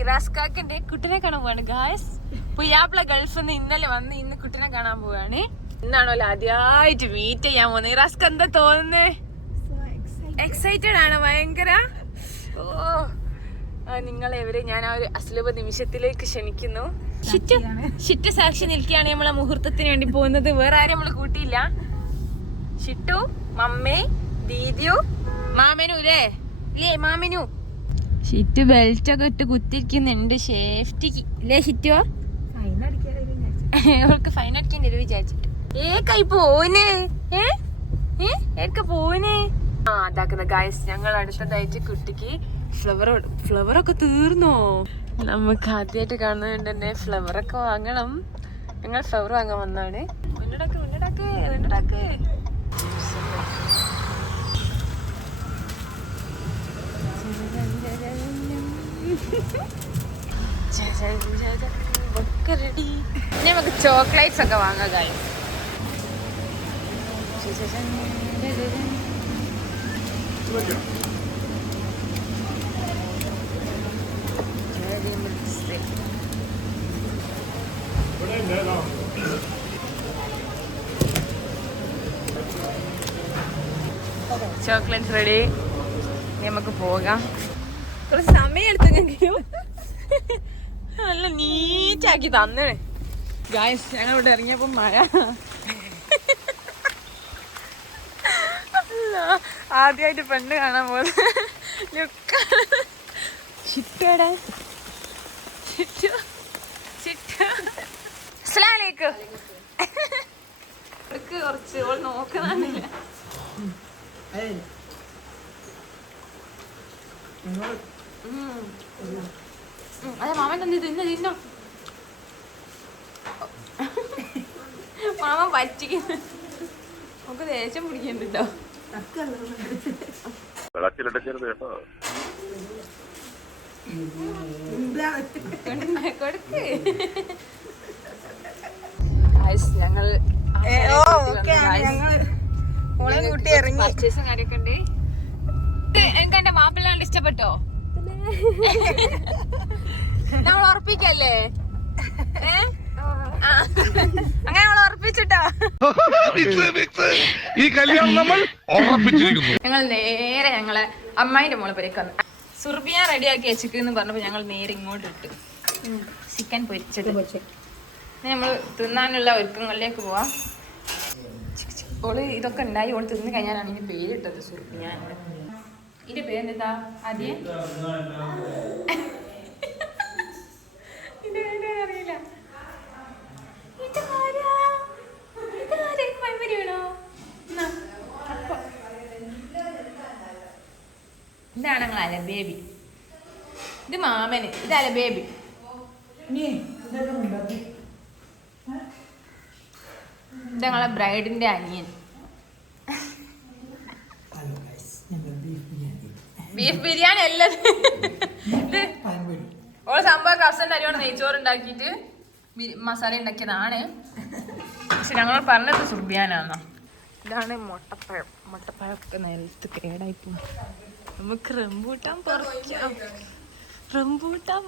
ഇറാസ്കാക്കിന്റെ കുട്ടിനെ കാണാൻ പോവാണ് ഗായ്സ്. പുയ്യാപ്പിള ഗൾഫിൽ നിന്ന് ഇന്നലെ വന്ന് ഇന്ന് കുട്ടിനെ കാണാൻ പോവാണ്. ഇന്നാണോ ആദ്യമായിട്ട് മീറ്റ് ചെയ്യാൻ പോകുന്നത്. ഇറാസ്ക എന്താ തോന്നുന്നേ? എക്സൈറ്റഡ് ആണ് ഭയങ്കര. ഓ നിങ്ങളെവരെ ഞാൻ ആ ഒരു അസുലഭ നിമിഷത്തിലേക്ക് ക്ഷണിക്കുന്നു. ഷിറ്റ് സാക്ഷി നിൽക്കുകയാണ് നമ്മളെ മുഹൂർത്തത്തിന് വേണ്ടി പോകുന്നത്. വേറെ ആരും നമ്മള് കൂട്ടിയില്ല. ഷിട്ടു, മമ്മേ, ദീദിയു, മാമനു ഇല്ലേ മാമനു. ഷിറ്റ് ബെൽറ്റ് ഒക്കെ ഇട്ട് കുത്തിരിക്കുന്നുണ്ട് സേഫ്റ്റിക്ക് ഇല്ലേ ഷിറ്റോ? അവൾക്ക് ഫൈൻ അടിക്കേണ്ടി വരും വിചാരിച്ചിട്ട്. ഏക്കായി പോനെ പോനെ. ആ അതാക്കുന്ന ഗായ്സ്, ഞങ്ങൾ അടുത്തതായിട്ട് കുട്ടിക്ക് ഫ്ലവർ ഒക്കെ തീർന്നോ? നമുക്ക് ആദ്യമായിട്ട് കാണുന്നതുകൊണ്ട് തന്നെ ഫ്ലവർ ഒക്കെ വാങ്ങണം. ഞങ്ങൾ ഫ്ലവർ വാങ്ങാൻ വന്നാണ്. റെഡി. ഇനി നമുക്ക് ചോക്ലേറ്റ്സ് ഒക്കെ വാങ്ങാം ഗായ്സ്. Chocolates ready. നമുക്ക് പോകാം. കുറച്ച് സമയം എടുത്തെങ്കിലും നല്ല നീറ്റാക്കി തന്നേ ഗായ്സ്. ഞങ്ങൾ ഇവിടെ ഇറങ്ങിയപ്പോ മഴ. ആദ്യമായിട്ട് പെണ്ണ് കാണാൻ പോകുന്നത് ചിറ്റയുടെ കുറച്ച് ഓൾ നോക്കുന്നില്ല. അതെ മാമൻ തന്നെ തിന്നോ. മാമൻ പറ്റിക്കുന്നു. നമുക്ക് ദേഷ്യം പിടിക്കണ്ടോ? കൊടുക്ക്. ഞങ്ങൾ പർച്ചേസും കാര്യമൊക്കെ ഉണ്ട്. എനിക്ക് എന്റെ മാപ്പിളാണ്ട് ഇഷ്ടപ്പെട്ടോ? നമ്മൾ ഉറപ്പിക്കല്ലേ? അങ്ങനെ നമ്മൾ ഉറപ്പിച്ചിട്ടോ. ഞങ്ങൾ നേരെ ഞങ്ങളെ അമ്മായിന്റെ മോളെ പേരേക്ക് വന്നു. സുർബിയ റെഡിയാക്കി വെച്ചിക്കെന്ന് പറഞ്ഞപ്പോ ഞങ്ങൾ നേരെ ഇങ്ങോട്ട് ഇട്ട് ചിക്കൻ പൊരിച്ചത്. നമ്മള് തിന്നാനുള്ള ഒരുക്കങ്ങളിലേക്ക് പോവാം. ഓള് ഇതൊക്കെ ഉണ്ടായി ഓള് തിന്നു കഴിഞ്ഞാലാണ് ഇതിന് പേരിട്ടത് സുർബിയ. ഇതിന്റെ പേരെന്താ? ആദ്യം അറിയില്ല. ഇതാണ് ഞങ്ങളല്ല ബേബി. ഇത് മാമന്. ഇതല്ല ബേബി. ഇത് ഞങ്ങളെ ബ്രൈഡിന്റെ അനിയൻ. ബീഫ് ബിരിയാണി അല്ലത്. ഇത് ഓള് സംഭവം കസന്റെ അരിയോടെ നെയ്ച്ചോറ് ഉണ്ടാക്കിയിട്ട് മസാല ഉണ്ടാക്കിയതാണ്. പക്ഷെ ഞങ്ങൾ പറഞ്ഞത് സുർബിയാനാന്നോ. ഇതാണ് മുട്ടപ്പഴമൊക്കെ നിലത്ത് കേടായിപ്പോ. നമുക്ക് റംബൂട്ടാൻ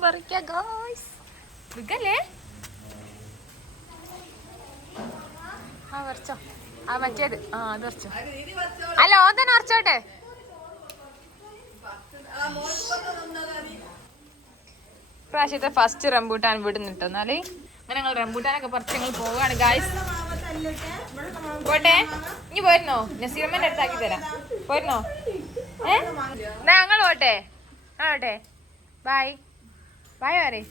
പറിക്കാം ഗായ്സ്. വിഗല്ലേ? ആ വരച്ചോ. ആ മറ്റേത് അത് വരച്ചോ. അല്ല ഓൻ തന്നെ വരച്ചോട്ടെ. പ്രാവശ്യത്തെ ഫസ്റ്റ് റംബൂട്ടാൻ വിടുന്നിട്ടോ. എന്നാല് അങ്ങനെ ഞങ്ങൾ റംബൂട്ടാനൊക്കെ പറിച്ച് ഞങ്ങൾ പോവാണ് ഗായ്സ്. പോട്ടെ. ഇനി പോയിരുന്നോ? നസീറമ്മേന്റെ അടുത്താക്കി തരാം. പോയിരുന്നോ? ഞങ്ങൾ പോട്ടെ. Bye bye.